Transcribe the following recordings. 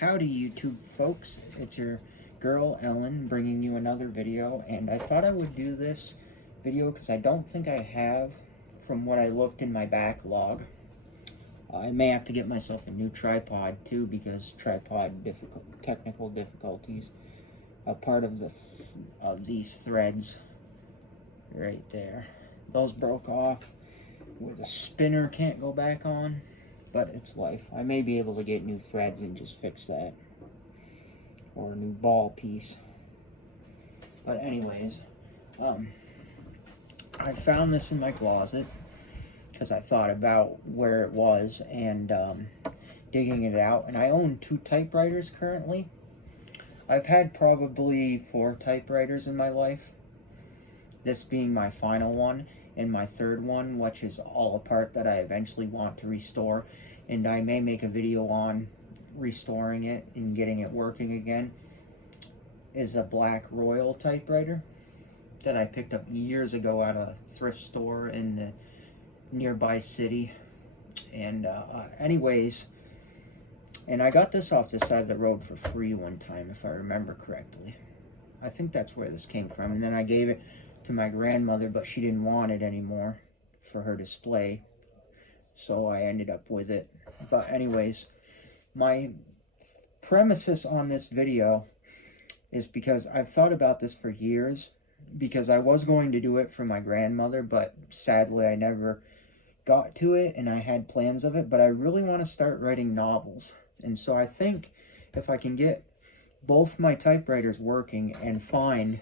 Howdy YouTube folks, it's your girl Ellen bringing you another video, and I thought I would do this video because I don't think I have from what I looked in my backlog. I may have to get myself a new tripod too because technical difficulties. A part of these threads right there, those broke off where the spinner can't go back on. But it's life. I may be able to get new threads and just fix that. Or a new ball piece. But anyways, I found this in my closet because I thought about where it was and digging it out. And I own 2 typewriters currently. I've had probably 4 typewriters in my life. This being my final one. And my third one, which is all apart, that I eventually want to restore, and I may make a video on restoring it and getting it working again, is a Black Royal typewriter that I picked up years ago at a thrift store in the nearby city. And anyways, and I got this off the side of the road for free one time, if I remember correctly. I think that's where this came from. And then I gave it to my grandmother, but she didn't want it anymore for her display, so I ended up with it. But anyways, my premises on this video is because I've thought about this for years, because I was going to do it for my grandmother, but sadly I never got to it, and I had plans of it. But I really want to start writing novels, and so I think if I can get both my typewriters working and find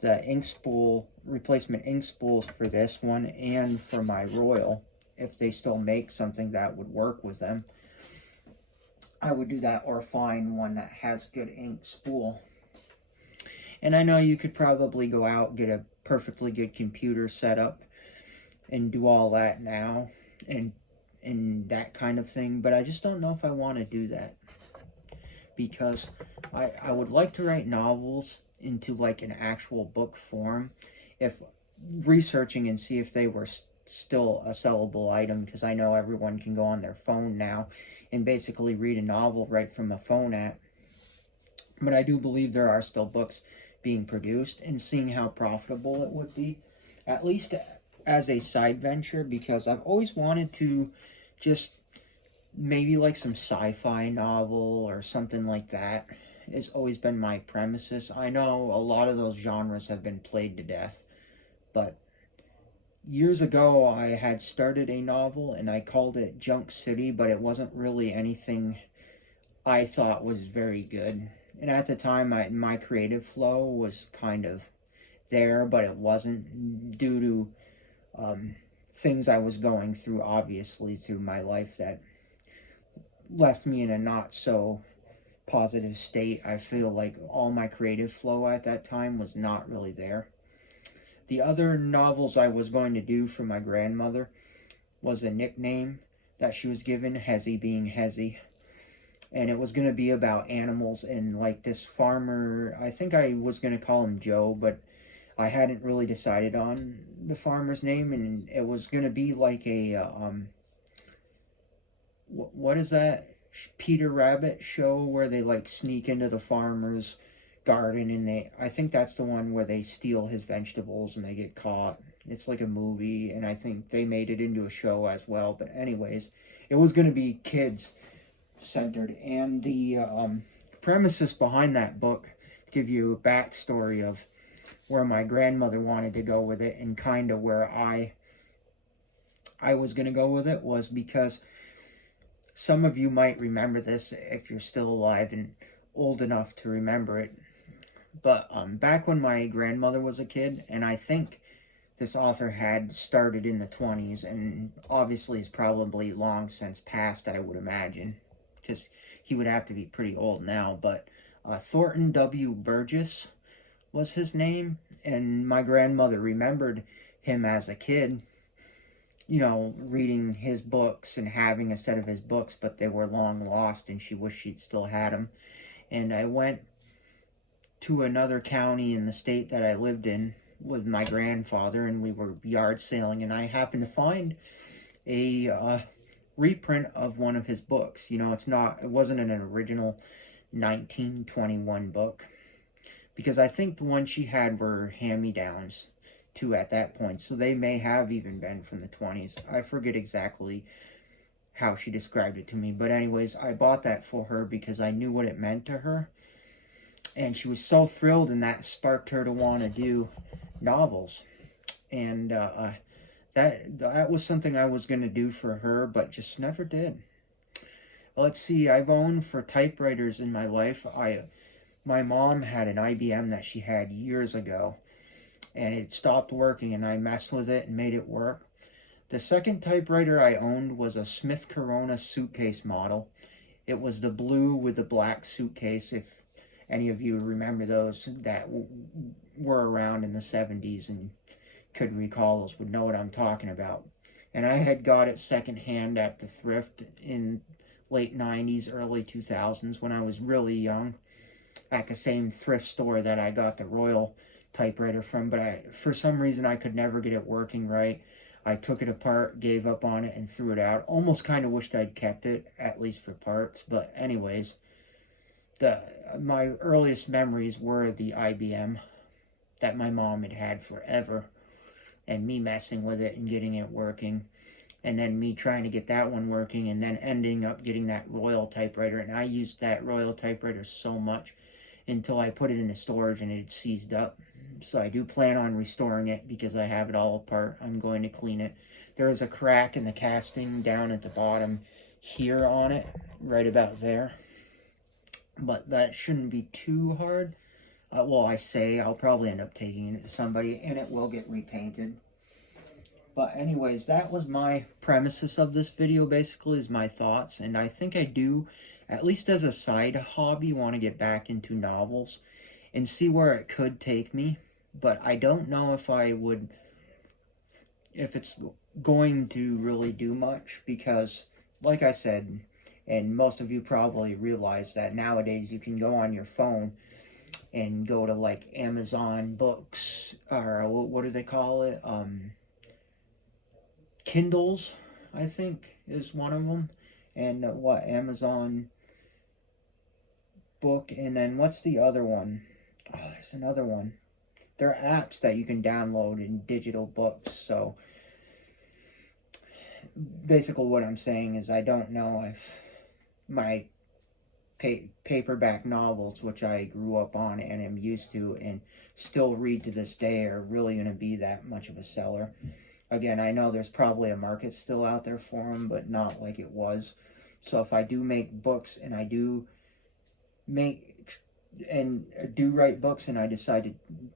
the replacement ink spools for this one and for my Royal, if they still make something that would work with them, I would do that, or find one that has good ink spool. And I know you could probably go out, get a perfectly good computer set up and do all that now and that kind of thing, but I just don't know if I want to do that, because I would like to write novels into like an actual book form, if researching and see if they were still a sellable item, because I know everyone can go on their phone now and basically read a novel right from a phone app. But I do believe there are still books being produced, and seeing how profitable it would be, at least as a side venture, because I've always wanted to just maybe like some sci-fi novel or something like that. Has always been my premises. I know a lot of those genres have been played to death, but years ago I had started a novel and I called it Junk City, but it wasn't really anything I thought was very good. And at the time, my creative flow was kind of there, but it wasn't, due to things I was going through, obviously, through my life that left me in a not so positive state. I feel like all my creative flow at that time was not really there. The other novels I was going to do for my grandmother was a nickname that she was given, Hezzy, being Hezzy. And it was going to be about animals, and like this farmer, I think I was going to call him Joe, but I hadn't really decided on the farmer's name, and it was going to be like a, what is that? Peter Rabbit show where they like sneak into the farmer's garden, and I think that's the one where they steal his vegetables and they get caught. It's like a movie, and I think they made it into a show as well. But anyways, it was going to be kids centered, and the premises behind that book give you a backstory of where my grandmother wanted to go with it, and kind of where I was going to go with it, was because some of you might remember this if you're still alive and old enough to remember it. But back when my grandmother was a kid, and I think this author had started in the 20s, and obviously is probably long since passed, I would imagine, because he would have to be pretty old now. But Thornton W. Burgess was his name, and my grandmother remembered him as a kid, you know, reading his books and having a set of his books, but they were long lost, and she wished she'd still had them. And I went to another county in the state that I lived in with my grandfather, and we were yard sailing, and I happened to find a reprint of one of his books. You know, it wasn't an original 1921 book, because I think the ones she had were hand-me-downs too at that point, so they may have even been from the 20s. I forget exactly how she described it to me, but anyways, I bought that for her because I knew what it meant to her, and she was so thrilled, and that sparked her to want to do novels. And that was something I was going to do for her, but just never did. Let's see, I've owned for typewriters in my life. My mom had an IBM that she had years ago, and it stopped working, and I messed with it and made it work. The second typewriter I owned was a Smith Corona suitcase model. It was the blue with the black suitcase, if any of you remember those that were around in the 70s and could recall those, would know what I'm talking about. And I had got it secondhand at the thrift in late 90s, early 2000s when I was really young, at the same thrift store that I got the Royal typewriter from, but for some reason I could never get it working right. I took it apart, gave up on it, and threw it out. Almost kind of wished I'd kept it, at least for parts. But anyways, my earliest memories were the IBM that my mom had had forever, and me messing with it and getting it working, and then me trying to get that one working, and then ending up getting that Royal typewriter. And I used that Royal typewriter so much until I put it into storage and it seized up. So I do plan on restoring it because I have it all apart. I'm going to clean it. There is a crack in the casting down at the bottom here on it, right about there. But that shouldn't be too hard. Well, I'll probably end up taking it to somebody and it will get repainted. But anyways, that was my premises of this video, basically, is my thoughts. And I think I do, at least as a side hobby, want to get back into novels and see where it could take me. But I don't know if it's going to really do much, because, like I said, and most of you probably realize that nowadays you can go on your phone and go to like Amazon Books, or what do they call it? Kindles, I think, is one of them. And Amazon Book, and then what's the other one? Oh, there's another one. There are apps that you can download in digital books. So basically what I'm saying is I don't know if my paperback novels, which I grew up on and am used to and still read to this day, are really going to be that much of a seller. Again, I know there's probably a market still out there for them, but not like it was. So if I do make books, and I do write books, and I decided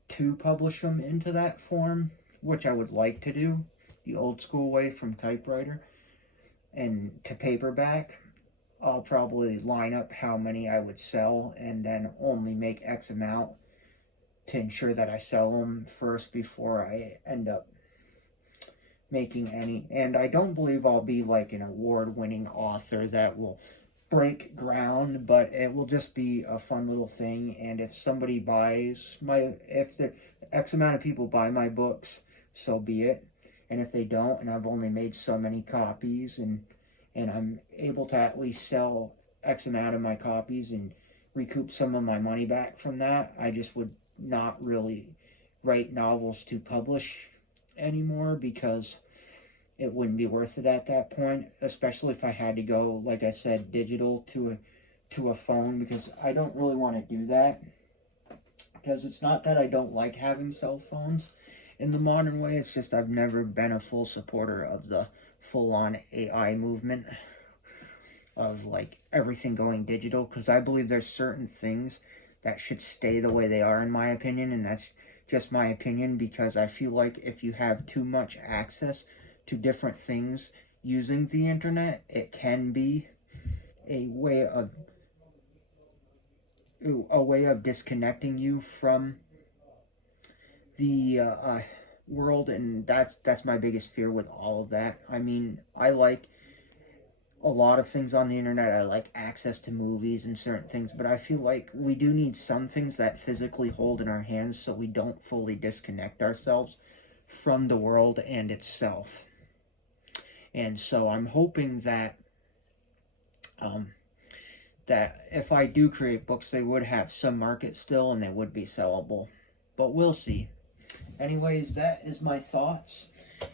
to publish them into that form, which I would like to do, the old school way from typewriter and to paperback, I'll probably line up how many I would sell and then only make X amount to ensure that I sell them first before I end up making any. And I don't believe I'll be like an award-winning author that will break ground, but it will just be a fun little thing. And if somebody if the X amount of people buy my books, so be it. And if they don't, and I've only made so many copies, and I'm able to at least sell X amount of my copies and recoup some of my money back from that, I just would not really write novels to publish anymore, because it wouldn't be worth it at that point, especially if I had to go, like I said, digital to a phone, because I don't really want to do that. Because it's not that I don't like having cell phones in the modern way, it's just I've never been a full supporter of the full-on AI movement of like everything going digital, because I believe there's certain things that should stay the way they are, in my opinion, and that's just my opinion, because I feel like if you have too much access to different things using the internet, it can be a way of disconnecting you from the world, and that's my biggest fear with all of that. I mean, I like a lot of things on the internet. I like access to movies and certain things, but I feel like we do need some things that physically hold in our hands so we don't fully disconnect ourselves from the world and itself. And so I'm hoping that that if I do create books, they would have some market still and they would be sellable. But we'll see. Anyways, that is my thoughts.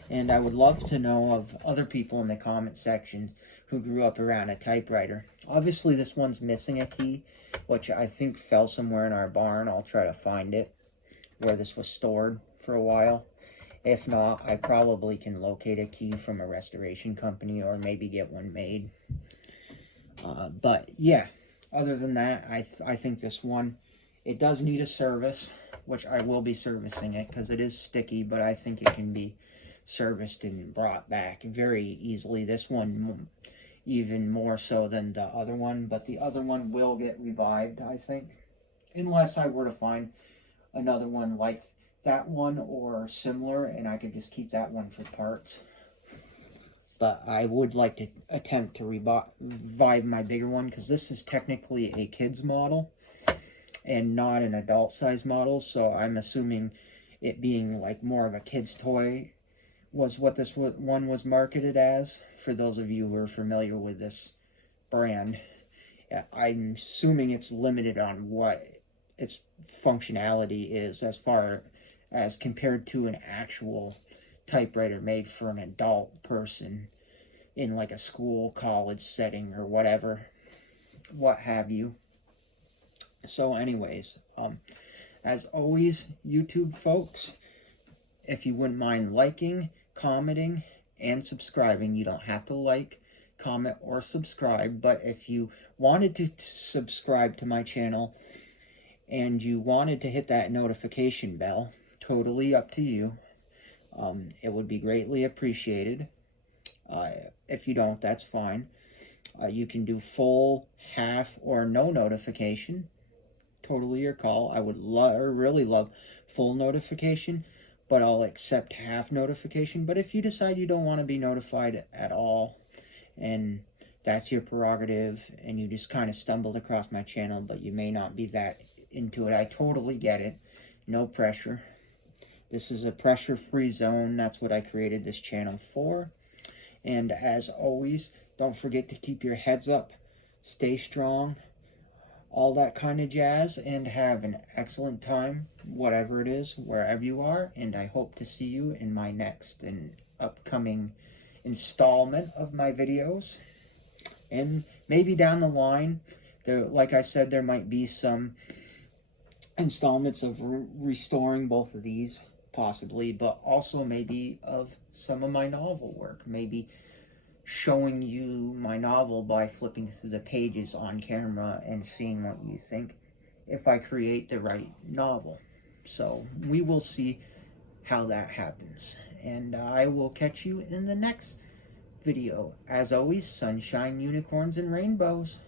And I would love to know of other people in the comment section who grew up around a typewriter. Obviously, this one's missing a key, which I think fell somewhere in our barn. I'll try to find it, where this was stored for a while. If not, I probably can locate a key from a restoration company or maybe get one made. But yeah, other than that, I think this one, it does need a service, which I will be servicing it because it is sticky, but I think it can be serviced and brought back very easily. This one even more so than the other one, but the other one will get revived, I think, unless I were to find another one like that one or similar, and I could just keep that one for parts. But I would like to attempt to revive my bigger one, because this is technically a kid's model and not an adult size model, so I'm assuming it being like more of a kid's toy was what this one was marketed as, for those of you who are familiar with this brand. I'm assuming it's limited on what its functionality is as far as compared to an actual typewriter made for an adult person in like a school, college setting or whatever, what have you. So anyways, as always, YouTube folks, if you wouldn't mind liking, commenting, and subscribing. You don't have to like, comment, or subscribe, but if you wanted to subscribe to my channel and you wanted to hit that notification bell, totally up to you. It would be greatly appreciated. If you don't, that's fine. You can do full, half, or no notification. Totally your call. I would really love full notification, but I'll accept half notification. But if you decide you don't want to be notified at all, and that's your prerogative, and you just kind of stumbled across my channel, but you may not be that into it, I totally get it. No pressure. This is a pressure-free zone. That's what I created this channel for. And as always, don't forget to keep your heads up, stay strong, all that kind of jazz, and have an excellent time, whatever it is, wherever you are. And I hope to see you in my next and upcoming installment of my videos. And maybe down the line, like I said, there might be some installments of restoring both of these, possibly, but also maybe of some of my novel work, maybe showing you my novel by flipping through the pages on camera and seeing what you think, if I create the right novel. So we will see how that happens, and I will catch you in the next video. As always, sunshine, unicorns, and rainbows.